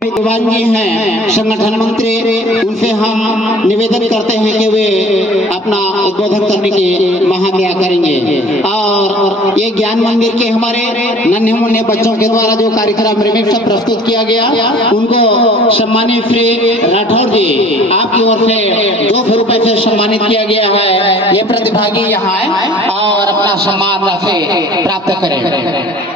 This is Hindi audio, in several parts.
भगवान जी हैं संगठन मंत्री, उनसे हम निवेदन करते हैं कि वे अपना उद्बोधन करने की महाक्रिया करेंगे। और ये ज्ञान मंदिर के हमारे नन्हे मुन्ने बच्चों के द्वारा जो कार्यक्रम रिमिक्स से प्रस्तुत किया गया, उनको सम्मानित श्री राठौर जी आपकी ओर से 200 रुपए से सम्मानित किया गया है। ये प्रतिभागी यहाँ आए और अपना सम्मान राशि प्राप्त करें।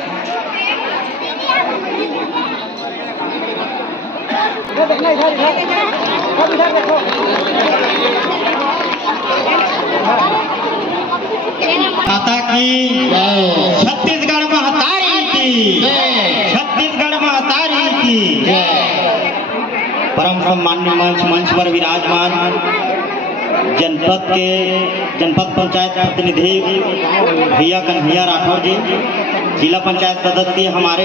माता की छत्तीसगढ़ महतारी की, छत्तीसगढ़ महतारी की। परम सम्मान्य मंच पर विराजमान जनपद पंचायत प्रतिनिधि भैया कन्हैया राठौर जी, जिला पंचायत सदस्य हमारे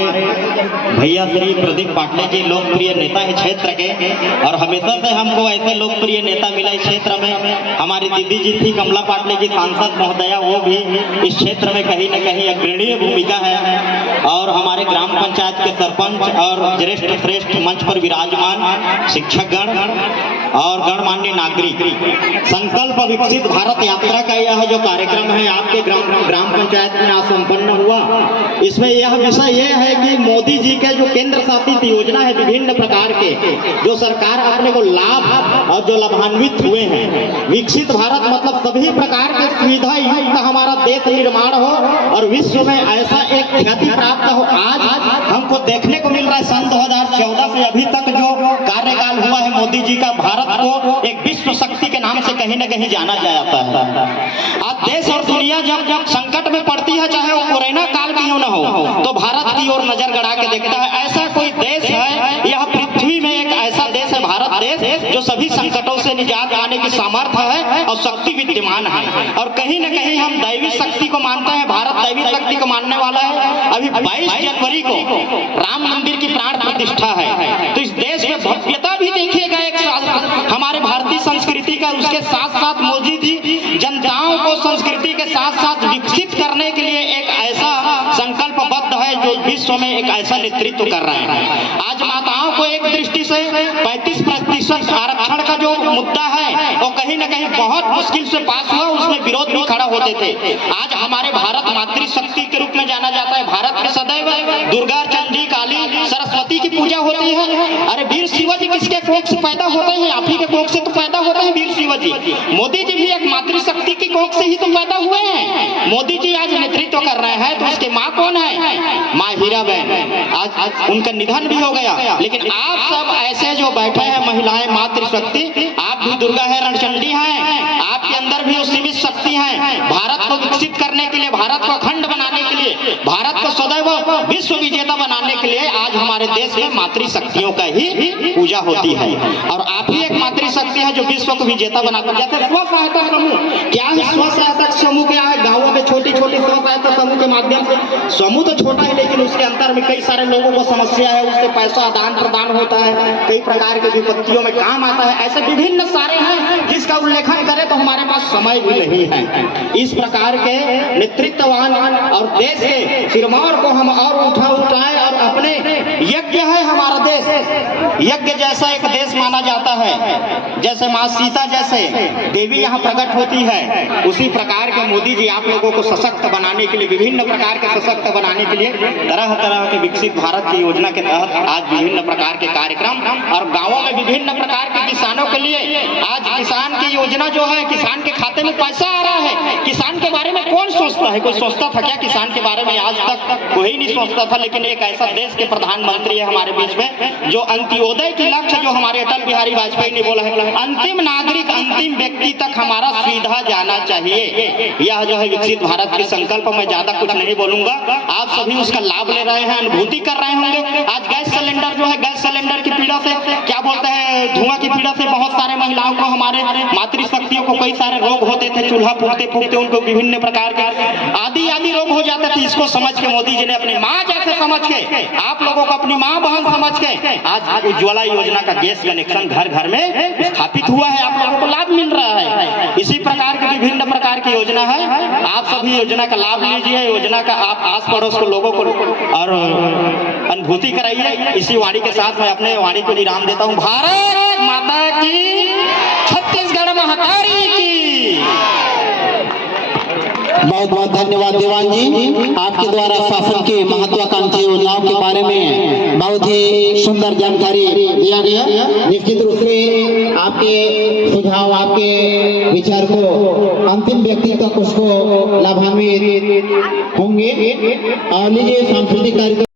भैया श्री प्रदीप पाटले जी, लोकप्रिय नेता है क्षेत्र के, और हमेशा से हमको ऐसे लोकप्रिय नेता मिला इस क्षेत्र में। हमारी दीदी जी थी कमला पाटले जी, सांसद महोदया, वो भी इस क्षेत्र में कहीं न कहीं अग्रणीय भूमिका है। और हमारे ग्राम पंचायत के सरपंच और श्रेष्ठ मंच पर विराजमान शिक्षकगण और गणमान्य नागरिक, संकल्प विकसित भारत यात्रा का यह जो कार्यक्रम है आपके ग्राम पंचायत में आज संपन्न हुआ। इसमें यह विषय यह है कि मोदी जी के जो केंद्र शासित योजना है विभिन्न प्रकार के, जो सरकार अपने को लाभ और जो लाभान्वित हुए हैं, विकसित भारत मतलब सभी प्रकार के सुविधा युक्त हमारा देश निर्माण हो और विश्व में ऐसा एक ख्याति प्राप्त हो। आज हमको देखने को मिल रहा है सन 2014 से अभी तक जो कार्यकाल हुआ है मोदी जी का, भारत को एक विश्व शक्ति के नाम से कहीं न कहीं जाना जाता है। आज देश और दुनिया जब संकट में पड़ती है, चाहे वो कोरोना काल क्यों न हो, तो भारत की ओर नजर गड़ा के देखता है। ऐसा कोई देश है, यह पृथ्वी में एक ऐसा देश है भारत देश, जो सभी संकटों से निजात पाने की सामर्थ्य है और शक्ति विद्यमान है। और कहीं न कहीं हम दैवी शक्ति को मानते हैं, भारत दैवी शक्ति को मानने वाला है। अभी 22 जनवरी को राम मंदिर की प्राण प्रतिष्ठा है, तो इस देश में भव्यता भी देखिएगा एक हमारे भारतीय संस्कृति का। उसके साथ साथ मोदी जी जनताओं को संस्कृति के साथ साथ विकसित करने के लिए एक ऐसा संकल्पबद्ध है जो विश्व में एक ऐसा नेतृत्व कर रहे हैं। आज माताओं को एक दृष्टि से 35% आरक्षण का जो मुद्दा है वो कहीं न कहीं बहुत मुश्किल से पास हुआ, उसमें विरोध भी खड़ा होते थे। आज हमारे भारत मातृशक्ति के रूप में जाना जाता है। भारत में सदैव दुर्गा, चंडी, काली, सरस्वती की पूजा होती है। अरे वीर शिवाजी किसके कोख से पैदा होते हैं? आप ही के कोख से तो पैदा होते हैं वीर शिवाजी। मोदी जी भी एक मातृशक्ति की कोख से ही तो पैदा हुए हैं। मोदी जी आज नेतृत्व कर रहे हैं, तो उसके माँ कौन है? माँ हीराबेन। आज उनका निधन भी हो गया, लेकिन आप सब ऐसे जो बैठे हैं महिलाएं मातृशक्ति, आप भी दुर्गा है, रणचंडी हैं, आपके अंदर भी सीमित शक्ति है। भारत को विकसित करने के लिए, भारत को अखंड बनाने के लिए, भारत को सदैव विश्व विजेता बनाने के लिए आज हमारे देश में मातृशक्तियों का ही पूजा होती है। और आप ही एक मातृशक्ति है जो विश्व को विजेता बनाकर जाते हैं। स्व सहायता समूह क्या है? स्व सहायता समूह क्या है? गाँवों में छोटी छोटी स्व सहायता समूह के माध्यम से, समूह तो छोटा है लेकिन उसके अंतर में कई सारे लोगों को समस्या है, उससे पैसा आदान प्रदान होता है, कई प्रकार के विपत्तियों में काम आता है। ऐसे विभिन्न सारे हैं जिसका उल्लेखन करें तो हमारे पास समय भी नहीं है। इस प्रकार के नेतृत्ववान और देश के सिरमौर को हम और उठाएं और अपने यज्ञ है हमारा देश, यज्ञ जैसा एक देश माना जाता है। जैसे माँ सीता जैसे देवी यहाँ प्रकट होती है, उसी प्रकार के मोदी जी आप लोगों को सशक्त बनाने के लिए, विभिन्न प्रकार के सशक्त बनाने के लिए तरह तरह के विकसित भारत की योजना के तहत आज विभिन्न प्रकार के कार्यक्रम, और गाँवों में विभिन्न प्रकार के किसानों के लिए आज किसान की योजना जो है, किसान के खाते में पैसा आ रहा है। किसान के बारे में कौन सोचता है? कोई सोचता था क्या किसान के बारे में? आज तक कोई नहीं सोचता था। लेकिन एक ऐसा देश के प्रधानमंत्री है हमारे बीच में जो अंत्योदय की लक्ष्य, जो हमारे अटल बिहारी वाजपेयी ने बोला है, अंतिम नागरिक, अंतिम व्यक्ति तक हमारा सीधा जाना चाहिए। यह जो है विकसित भारत के संकल्प में ज्यादा कुछ नहीं बोलूंगा। आप सभी उसका लाभ ले रहे हैं, अनुभूति कर रहे होंगे। आज गैस सिलेंडर जो है, गैस सिलेंडर की पीड़ा पीड़ा से, क्या बोलते हैं, धुआं की पीड़ा से बहुत सारे महिलाओं को, हमारे मातृशक्तियों को कई सारे रोग होते थे, चूल्हा फूकते फूकते उनको विभिन्न प्रकार के आदि रोग हो जाते थे। इसको समझ के मोदी जी ने अपनी माँ जैसे समझ के, आप लोगों को अपनी माँ बहन समझ के आज उज्ज्वला योजना का गैस कनेक्शन घर घर में स्थापित हुआ है, आप लोगों को लाभ मिल रहा है। इसी प्रकार की विभिन्न प्रकार की योजना है, आप सभी योजना का लाभ लीजिए, योजना का आप आस पड़ोस को लोगों को और अनुभूति कराइए। इसी वाणी के साथ मैं अपने वाणी को विराम देता हूँ। भारत माता की, छत्तीसगढ़ महातारी की। बहुत बहुत धन्यवाद दीवान जी, आपके द्वारा शासन की महत्वाकांक्षी योजनाओं के बारे में बहुत ही सुंदर जानकारी दिया गया। निश्चित रूप से आपके सुझाव, आपके विचार को अंतिम व्यक्ति तक उसको लाभान्वित होंगे। और लीजिए सांस्कृतिक कार्यक्रम